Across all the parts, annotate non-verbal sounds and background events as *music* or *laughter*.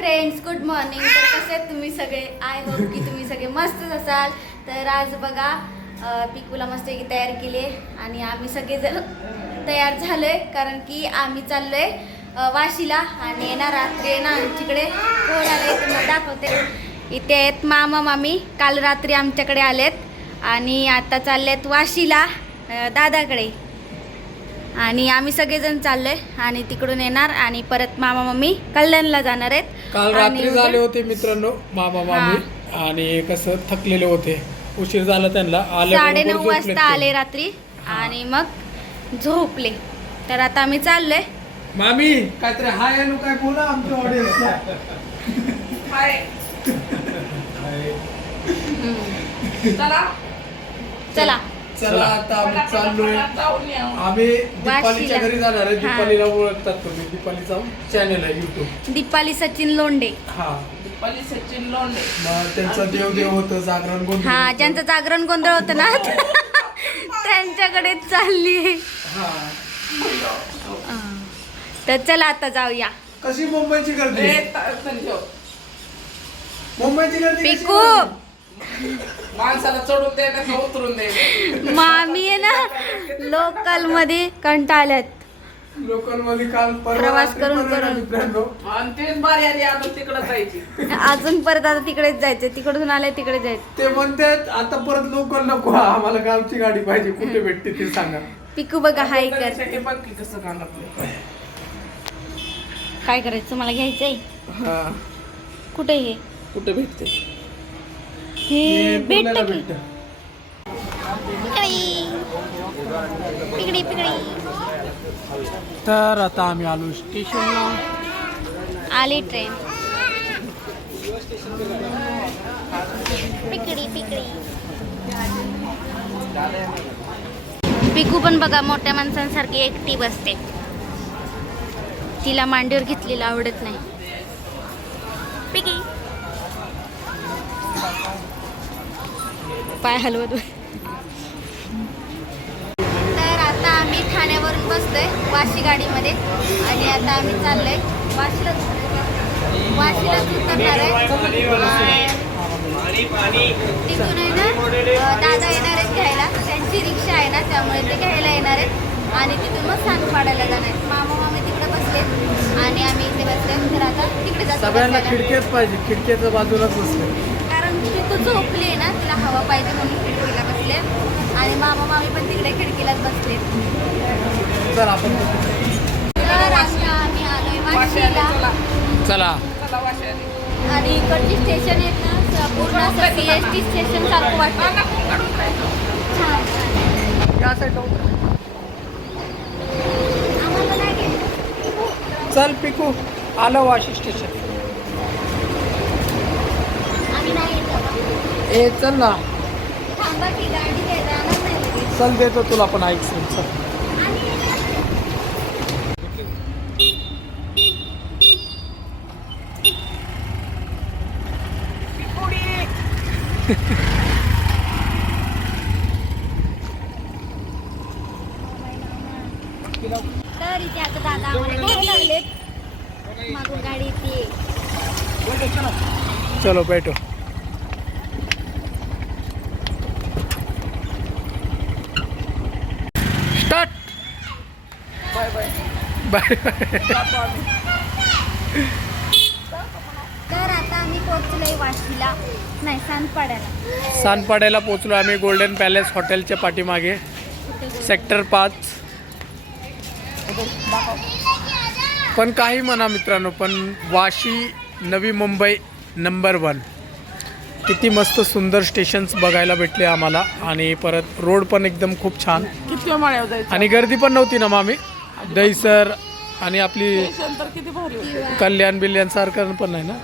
Friends good morning तर कसे आहेत तुम्ही सगळे? आय होप की तुम्ही सगळे मस्तच असाल. तर आज बघा पिकूला मस्तपैकी तयार केली आणि आम्ही सगळेजण तयार झालो आहे कारण की आम्ही चाललो आहे वाशीला आणि येणार रात्री ना आमच्याकडे. कोण आले तुम्हाला दाखवते. इथे आहेत मामा मामी. काल रात्री आमच्याकडे आलेत आणि आता चाललेत वाशीला दादाकडे. आणि आम्ही सगळेजण चाललोय आणि तिकडून येणार आणि परत मामा मम्मी कल्याणला जाणार आहेत. काल आणि रात्री उद्या- झाले होते मित्रांनो मामा मामी. आणि कसं थकलेले होते. उशीर झाला त्यांना. आले साडेनऊ बरोबर झोपलेत वाजता ते. आले रात्री. आणि मग झोपले. तर आता आम्ही चाललोय. मामी काहीतरी हाय अनु काय बोला आमच्या ऑडियन्सला चला. चला चला आता आम्ही चाललोय. आम्ही दीपालीच्या. घरी जाणार आहे. दीपालीला ओळखतात तुम्ही. दीपालीचा चॅनल आहे युट्यूब दीपाली सचिन लोंडे. हा. सचिन मग त्यांचं देवदेव होतं जागरण गोंधळ हा होतं. ज्यांचं जागरण गोंधळ होतं ना *laughs* त्यांच्याकडे चालली. हा. तर चला आता जाऊया. कशी मुंबईची गर्दी. मुंबईची गर्दी पिकू? माणसाला चढून दे का उतरून दे? मामी आहे ना लोकलमध्ये कंटाळल्यात. लोकलमध्ये काल परवा प्रवास रात्री करून- पण करून. मित्रांनो आणि तेच बारी आली आता तिकडे जायची. अजून परत आता तिकडेच जायचं तिकडून आले तिकडे जायचं. ते म्हणतात आता परत लोकल नको आम्हाला गावची गाडी पाहिजे कुठे भेटते ते सांगा. पिकू बघा हाय कर. बघ की कसं कानातलं काय करायचं मला घ्यायचंय? हा. कुठे हे? कुठे भेटते? हे भेटत की भेटतं. पिकडी पिकडी. तर आता आम्ही आलो स्टेशनला. आली ट्रेन. पिकडी पिकडी. पिकू पण बघा मोठ्या माणसांसारखी एकटी बसते. तिला मांडीवर घेतलेलं आवडत नाही. पिकी पाय हलवत. तर आता आम्ही ठाण्यावरून बसलोय वाशी गाडीमध्ये. आणि आता आम्ही चाललोय वाशीला वाशीला उतरणार आहे. तिथून आहे ना दादा येणार आहेत घ्यायला. त्यांची रिक्षा आहे ना त्यामुळे ते घ्यायला येणार आहेत. आणि तिथून मग सांगपाड्याला जाणार आहेत. मामा मामी तिकडे बसले आणि आम्ही इथे बसले तर आता तिकडे जातो सगळ्यांना. खिडकीच पाहिजे. खिडकीच्या बाजूलाच बसले तिथे झोपली आहे ना तिला हवा पाहिजे म्हणून खिडकीला बसले. आणि मामा मामी पण तिकडे खिडकीलाच बसले. चल आपण तर आता आम्ही आलोय वाशी आली, वाशीला. चला. चला चला वाशी आली. आणि इकडची स्टेशन आहेत ना पूर्ण असं सी एस टी स्टेशन सारखं वाटतं. छान. आम्हाला नाही. चल पिकू. आलं वाशी स्टेशन आम्ही नाही येत बाबा. ए चल ना. चल देतो तुला पण आईस्क्रीम चल. तर इथे आता दादा आम्हाला घ्यायला लागलेत. मागून गाडी येते चलो बैठो बाय बाय. बाय जातो आम्ही. तर आता आम्ही पोहोचलोय वाशीला नाही सांदपाड्याला सानपाड्याला पोचलो आम्ही गोल्डन पॅलेस हॉटेलच्या पाठीमागे. सेक्टर पाच. पण काही म्हणा मित्रांनो पण वाशी नवी मुंबई नंबर वन किती मस्त सुंदर स्टेशन्स बघायला भेटले आम्हाला. आणि परत रोड पण एकदम खूप छान. किती आणि गर्दी पण नव्हती ना मामी दहीसर आणि आपली. कल्याण बिल्याण सारखं पण नाही ना?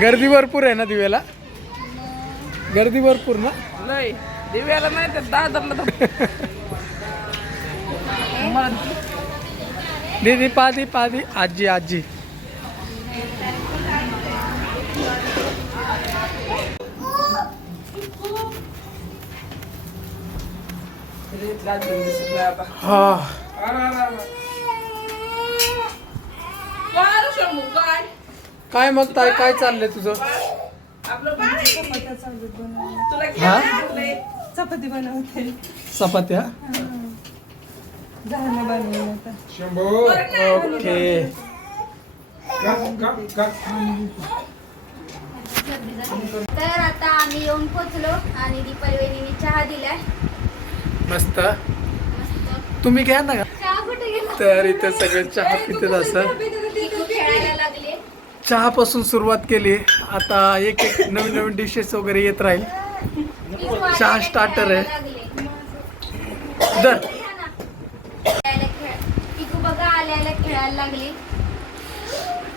गर्दी भरपूर आहे ना दिव्याला? गर्दी भरपूर ना? लय दिव्याला नाही तर दादरला दीदी पादी पादी आजी आजी. काय मग ताई काय चाललंय तुझं? हा? चपाती बनवते. चपात्या? ओके. तर आता आम्ही येऊन पोचलो आणि दीपाली चहा दिलाय. मस्त. तुम्ही घ्या ना. तर इथे सगळे चहा पितेच असं. चहापासून सुरुवात केली. आता एक एक नवीन नवीन डिशेस वगैरे येत राहील. चहा स्टार्टर आहे. दर. बघा आल्याला खेळायला लागली.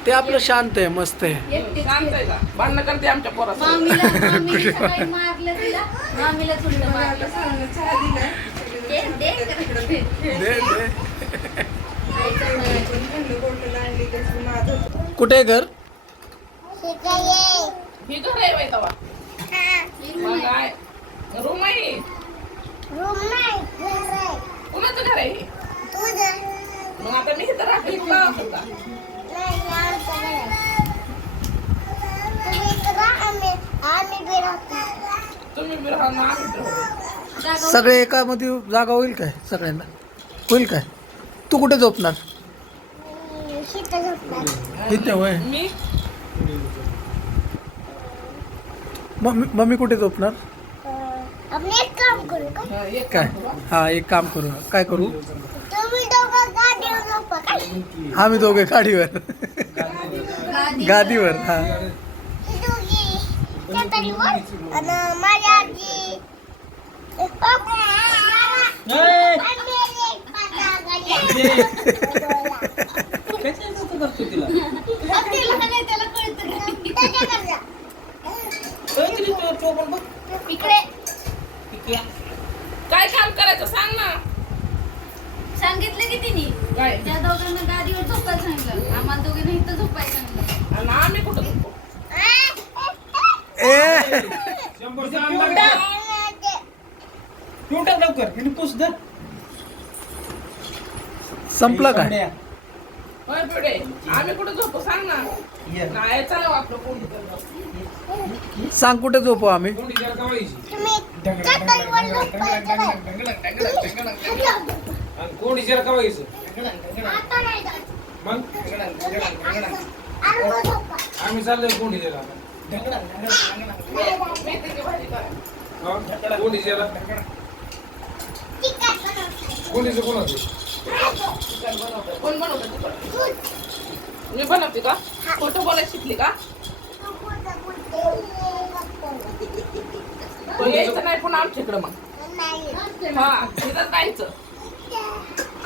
ते आपलं शांत आहे मस्त आहे. एकटीच शांत आहे का? भांडणं करते आमच्या पोरासोबत. मामीला *laughs* मामीने सकाळी मारलं तिला. मामीला थोडं आता मारलं. सांग चहा दिलाय दे दे. दे दे. थंड बॉटल आणली त्याची नाद होतो कुठे आहे घर? ही घर आहे बाई तवा. मग काय? रूम आहे ही. कुणाचं घर आहे हे? मग आता मी इथं राहते तुला सगळे एकामध्ये जागा होईल काय सगळ्यांना? होईल काय? तू कुठे झोपणार? इथे होय. मी? मम्मी मम्मी कुठे झोपणार? आपण एक काम करू का? हा, एक काय. हा एक काम करू. काय करू तुम्ही दोघं गाडीवर झोपा का आम्ही दोघे गाडीवर. गादीवर हा. काय काम करायचं? सांग ना. सांगितलं की तिने. काय त्या दोघांना गाडीवर झोपायला सांगितलं आम्हाला दोघींना इथं झोपायला सांगितलं आणि आम्ही कुठं झोपू? ए संपला काय होय पिढे आम्ही कुठं झोपू सांग ना नाही चला आपलं कोणी तर. सांग कुठे झोपू आम्ही. कोण. मग आडवं आम्ही चाललोय कोण करा. कोण. कोण विचार कोणाचं चिकन बनवतं. कोण बनवतं? मी बनवते का खोटं बोलायला शिकली का यायचं नाही पुन्हा आमच्याकडं मग नाही. हा तिथं जायचं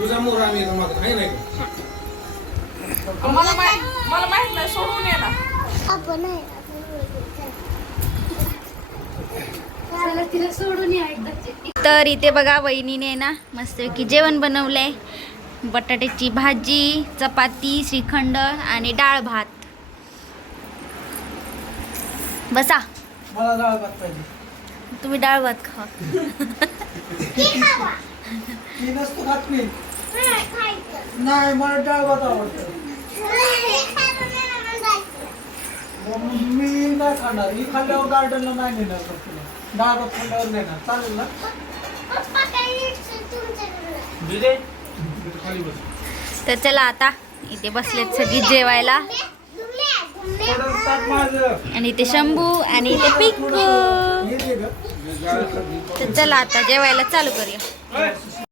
तुझा मोर आम्ही नाही का मला माहीत मला माहीत नाही सोडून ये ना आपण आहे. आपण बोलू. चल. चला तिला सोडून या एकदाची. तर इथे बघा वहिनीने ना मस्त की जेवण बनवलंय बटाट्याची भाजी चपाती श्रीखंड आणि डाळ भात बसा मला डाळ भात पाहिजे तुम्ही डाळ भात खा ती नसतो खात नाही मला डाळ भात आवडतं. मी नाही खाणार. ही खाल्ल्यावर गार्डनला नाही नेणार डाळ भात खाल्ल्यावर नेणार. चालेल ना? तर चला आता इथे बसलेत सगळी जेवायला. आणि इथे शंभू आणि इथे गं. तर चला आता जेवायला चालू करूया.